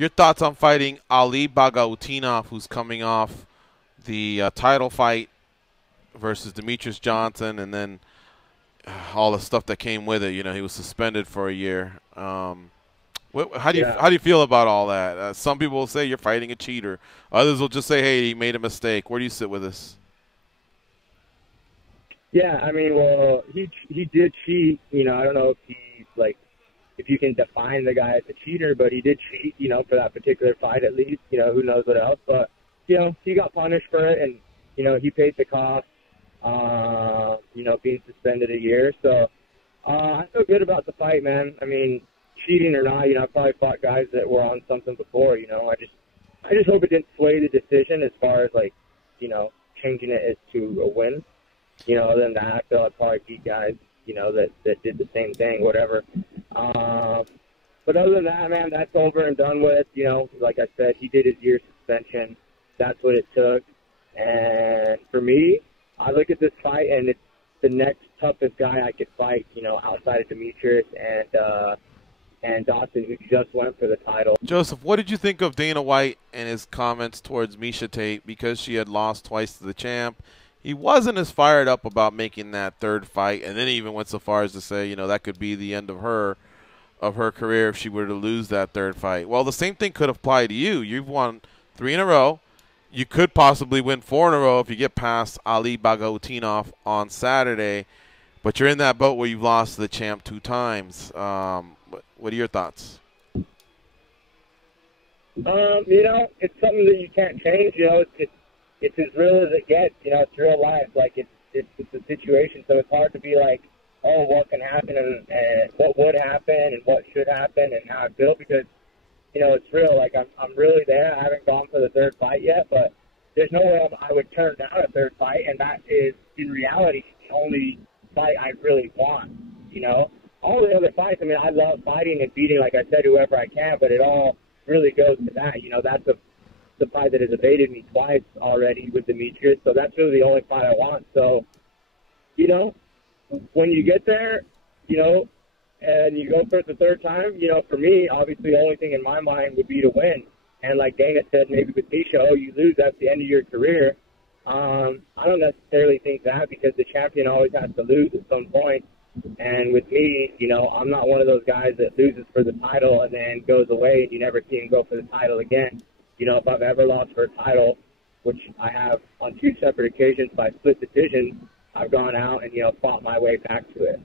Your thoughts on fighting Ali Bagautinov, who's coming off the title fight versus Demetrius Johnson, and then all the stuff that came with it. You know, he was suspended for a year. How do you Yeah. feel about all that? Some people will say you're fighting a cheater. Others will just say, hey, he made a mistake. Where do you sit with this? Yeah, I mean, well, he did cheat. I don't know if he's like if you can define the guy as a cheater, but he did cheat. For that particular fight at least. Who knows what else? But he got punished for it, and he paid the cost. Being suspended a year. So I feel good about the fight, man. I mean, cheating or not, I've probably fought guys that were on something before. I just hope it didn't sway the decision as far as like, changing it as to a win. Other than that, I feel I'd probably beat guys, that did the same thing, whatever. Um, but other than that, man, that's over and done with. Like I said, he did his year suspension. That's what it took. And for me, I look at this fight and it's the next toughest guy I could fight, outside of Demetrius and Dawson, who just went for the title. Joseph, what did you think of Dana White and his comments towards Misha Tate because she had lost twice to the champ? He wasn't as fired up about making that third fight, and then he even went so far as to say, that could be the end of her career if she were to lose that third fight. Well, the same thing could apply to you. You've won 3 in a row. You could possibly win 4 in a row if you get past Ali Bagautinov on Saturday, but you're in that boat where you've lost to the champ 2 times. What are your thoughts? It's something that you can't change. It's as real as it gets. It's real life. Like it's a situation, so it's hard to be like, oh, what can happen and what would happen and what should happen and how I feel because it's real. Like I'm really there. I haven't gone for the third fight yet, but there's no way I would turn down a third fight, and that is in reality the only fight I really want. All the other fights. I mean, I love fighting and beating, like I said, whoever I can, but it all really goes to that. That's the fight that has evaded me twice already with Demetrius, so that's really the only fight I want. So, when you get there, and you go for it the third time, for me, obviously the only thing in my mind would be to win. And like Dana said, maybe with Misha, oh, you lose, that's the end of your career. I don't necessarily think that because the champion always has to lose at some point. And with me, I'm not one of those guys that loses for the title and then goes away and you never see him go for the title again. If I've ever lost for a title, which I have on 2 separate occasions by split decision, I've gone out and, fought my way back to it.